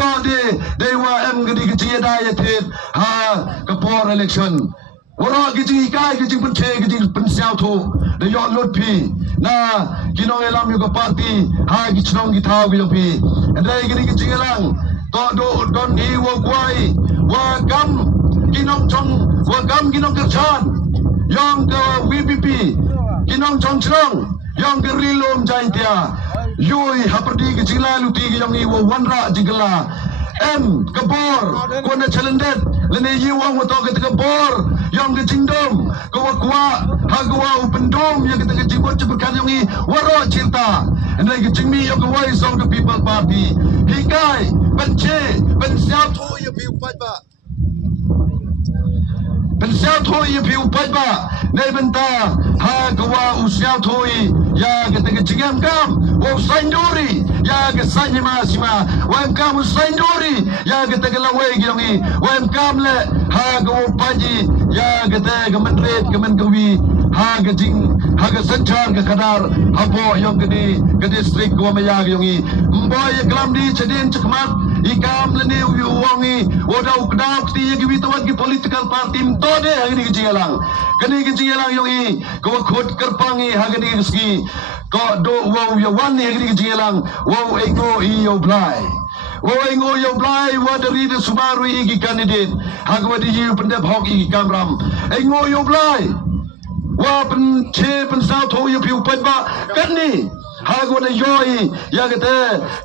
Untuk dewa gedi kecil daya tit kapor election. Orang kecil ikai kecil penche kecil pensiau tu. The yacht lot pi. Kinong elam juga parti. Kicnong kita bilang pi. And they gedi kecil lang. Don ni wakwai. Wagam kinong chong. Wagam kinong kerjaan. Yang ke VPP. Kinong chong chong. Yang ke rilom jaintia. Yoi haperdi ke jingla luti ke yang iwo wanra jingla kabor ko na chalendet lene yiwang wato ke kabor yang ke jingdom ko wakwa hagwa upendom yang ke jibot cebekan yang i waro cinta and like jingmi yang ke voice of the people party hikai benche bensiao to ye pi upat ba bensiao to ye pi upat ba nei benta hagwa usiao to ya ke jingam kam Wau sanduri ya ke sanya masima wam kam sanduri ya ke tegelawai gilongi wam kam le go paji ya ke te kemenret kemenkawi ke jing ke sancar ke kadar hapo yang ke distrik ko maya gilongi mboy kelam di cedin cekmat ikam le ne uwangi wodau kedau ti ye witawan ki political party mtode hari ke jingalang yongi ko khot kerpangi hari ke ski ko do wow ya wan ni hari kejelang wow ego iyo blai wa dari de subaru igi candidate hagwa di yu pendep hok igi kamram ego yo blai wa pen che pen sao tho yu piu pen ba kan ni hagwa de yoi ya kete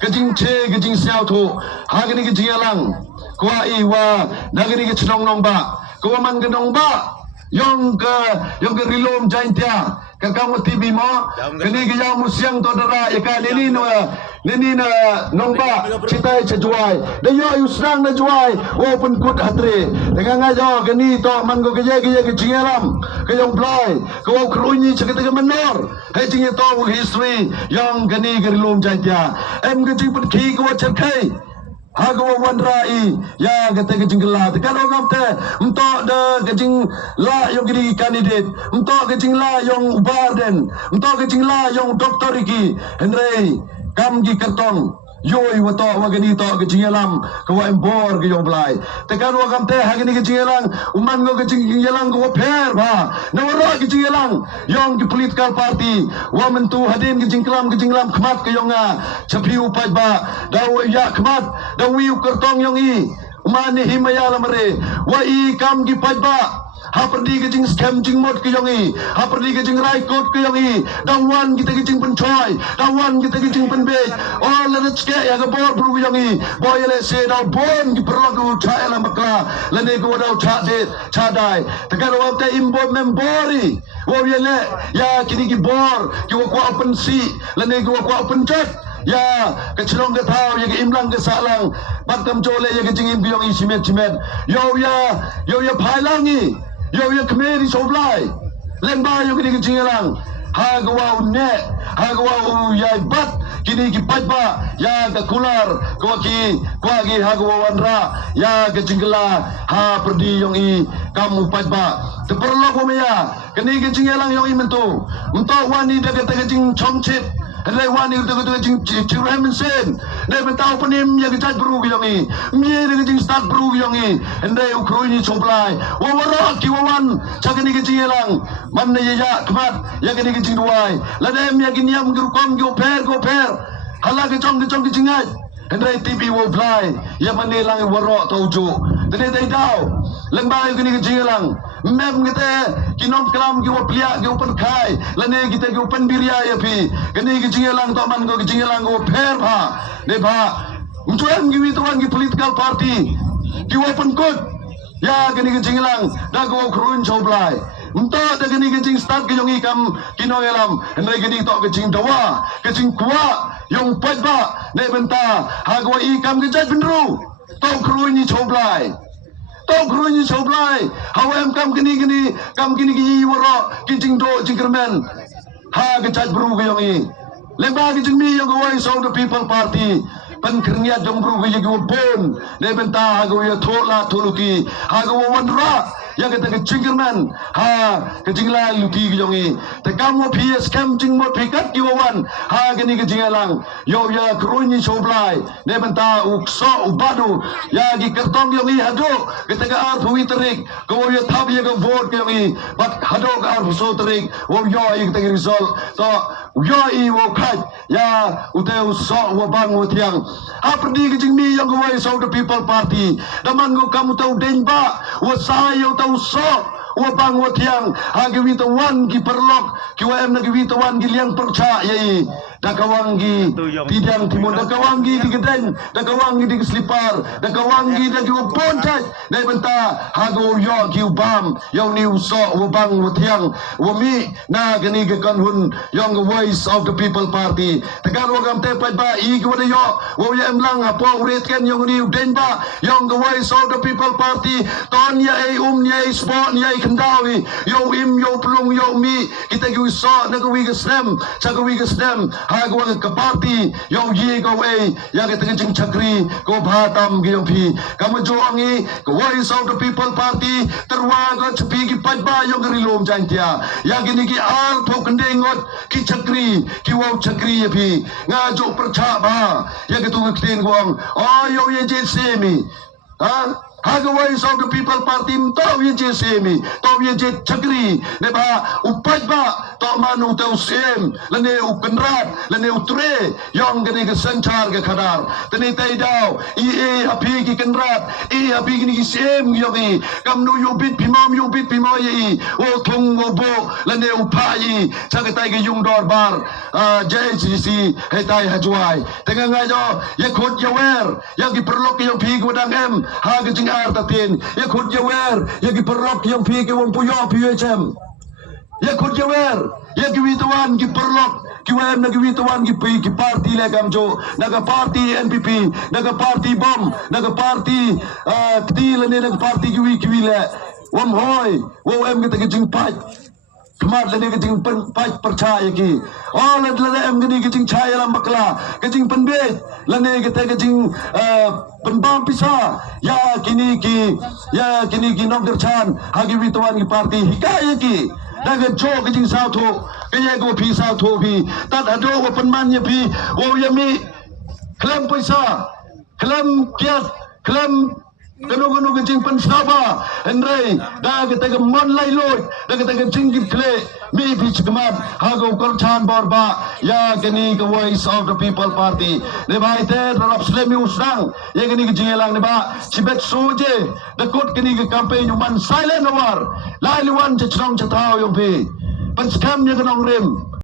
kejing che kejing sao tho hagni kejelang ko ai wa nagri ke chnong nong ba ko man ke nong ba yang ke rilom jaintia kamu TV mo kini kaya musiang to dara ika nini na nongba cita juai dayo yusrang na juai open kut hatre dengan ngajo kini to mango kaya kecingalam kayong play kau krunyi cakap menor hai cing to history yang kini gerilom jaitya kecing pergi kau cerkai Hagwa wanrai ya kata kecing gelah tekan orang te untuk de kecing la yang kini kandidat untuk kecing la yang barden untuk kecing la yang doktor iki Henry kam gi kertong yoi wato wagani to kecing alam ko embor ke yang blai tekan orang te hagini kecing alang uman go kecing alang ko per ba nawara kecing alang yang ki political party wa mentu hadin kecing lam khmat ke yang chapi upai ba daw ya khmat daw yu kertong yang i umane himaya lamare wa i kam gi pai ba ha perdi ke jing scam jing mod ke yang i ha perdi ke jing rai code ke yang i dawan kita ke jing pencoy dawan kita ke jing penbe all le ske ya ke bor bru yang i boy le se daw bon ki perlu ku cha la makla le ne ko daw cha de cha dai tekan wa te imbot membori wo ye le ya kini ki bor ki wa ko open si le ne ko ko open chat ya kecilong ke tau ya ke imlang ke salang batam jole ya ke jing im yang i simet yo ya phailangi yo ya kemeri soblai lemba yo kini kecing lang hagwa ne hagwa ya bat kini ki pajba ya ke kular ko ki hagwa wanra ya ke jingla ha perdi yong i kamu pajba teperlo ko meya kini kecing lang yong i mentu untuk wani de ke kecing chomchit Henry wani tu ciruhan sen. Dah bertahu penim yang kita beru bilangi. Mie dengan jing start beru bilangi. Henry ukroy ni coblai. Wawarak kiwawan cakap ni kecing lang. Mana ya kemat yang ni kecing duai. Ladem yang ni am gerukom goper. Halah kecong kecingai. Henry TV woblai. Yang mana lang warok tauju. Tadi tahu. Lembah yang ni kecing lang. Mem kita kinom kelam kita peliak kita open kai lane kita kita open biria ya pi kini kita lang taman ko kita lang ko fair ba ne ba untuan kita tuan kita political party kita open code ya kini kita lang dah ko krun coblai untuk dah kini kita start ke yang ikam kino elam hendai kini tok kita dawa kita kuat yang pad ba ne benta hagwa ikam kita benru tok krun ni coblai Tau krunya coblai, hawam kam kini waro kincing do jingkerman, ha kecat beru yang ini. Lembah kincing mi yang gawai so the people party, penkerniat jom beru yang gawai bon, ne benta ha gawai thola tholuki, ha gawai wanra, ya kita ke Cingkerman ha ke Cingla luti ke jongi te kamu PS kam jing mot pikat kiwawan ha gini ke Cingalang yo ya kruni soblai ne benta ukso ubadu ya gi kertong yongi hado kita ke ar hui terik ko ya thab ya ke vote ke yongi bat hado ke ar so terik wo yo kita ke result to yo I wo khat ya uteu so wo bang wo tiang ha perdi ke jingmi yang go of the People Party daman go kamu tau denba wo sayo tau so wo bang wo tiang ha gi wi to wan gi perlok ki wa em na gi wi to wan gi liang percha yai dakawangi tidang timon dakawangi di gedeng dakawangi di keslipar dakawangi di poncat dai benta hago yo ki ubam yo ni uso wo bang wo tiang wo mi na gani ke kan hun young voice of the People Party tegar wo gam te pa ba I ki wo yo wo ya em lang apo ret ken yo ni den ba young voice of the People Party ton ya ai ya ai sport ya ai kendawi yo im yo plung yo mi kita gi uso na ko wi ke stem sa ko wi ke stem hagwa ke party yo ye go way ya ke tengah chakri ko bhatam gi yong phi kamu jo angi ko voice of the People Party terwa go chpi gi pajba yo gri lom jantia ya gini ki ar thok ndengot ki chakri ki wo chakri ye phi nga jo percha ba ya ke tu kten gong oh yo ye je semi ha Hagawai of the People Party tau ye je semi tau ye je chakri ne ba upat ba to manu tau sem lene ukenrat lene utre yong gani ke sanchar ke khadar tene tai dau I hapi ki kenrat hapi ki sem yogi kam no yo bit pimam ye o thong o bo lene upai chak tai ke yung dor bar JCC he tai hajwai tenga ngai jo ye khot ye wer yang ki perlok yo phi ko dang em ha ke jing tatin ye khut ye wer ye ki perlok yang phi ke wong puyo PHM ye khut ye wer ye ki witawan ki perlok ki wem na ki witawan ki pi ki party le kam jo naga party NPP naga party bom naga party til ne naga party ki wi le wam hoy wo em ki te jing pat Kemat lani kecing pai percaya ki. Oh lani em gini kecing caya lam bakla. Kecing penbet lani kita kecing penbam pisah. Ya kini ki nom derchan hagi wituan ki parti hikaya ki. Daga jo kecing sauto kaya go pi sauto pi. Tat ado wo penman ye pi. Wo yami klaim pisah klaim kiat klaim Gano kecing pensaba, Henry, dah kita mon lai loy, dah kita cingkit kle, mi pitch kemat, hago kerchan borba, ya kini ke voice of the People Party, nebai te terap selemi usang, ya kini ke jingelang neba, cibet suje, dekut kini ke campaign yuman silent awar, lai liwan cecrong cetau yung pi, penskam ya kenong rim.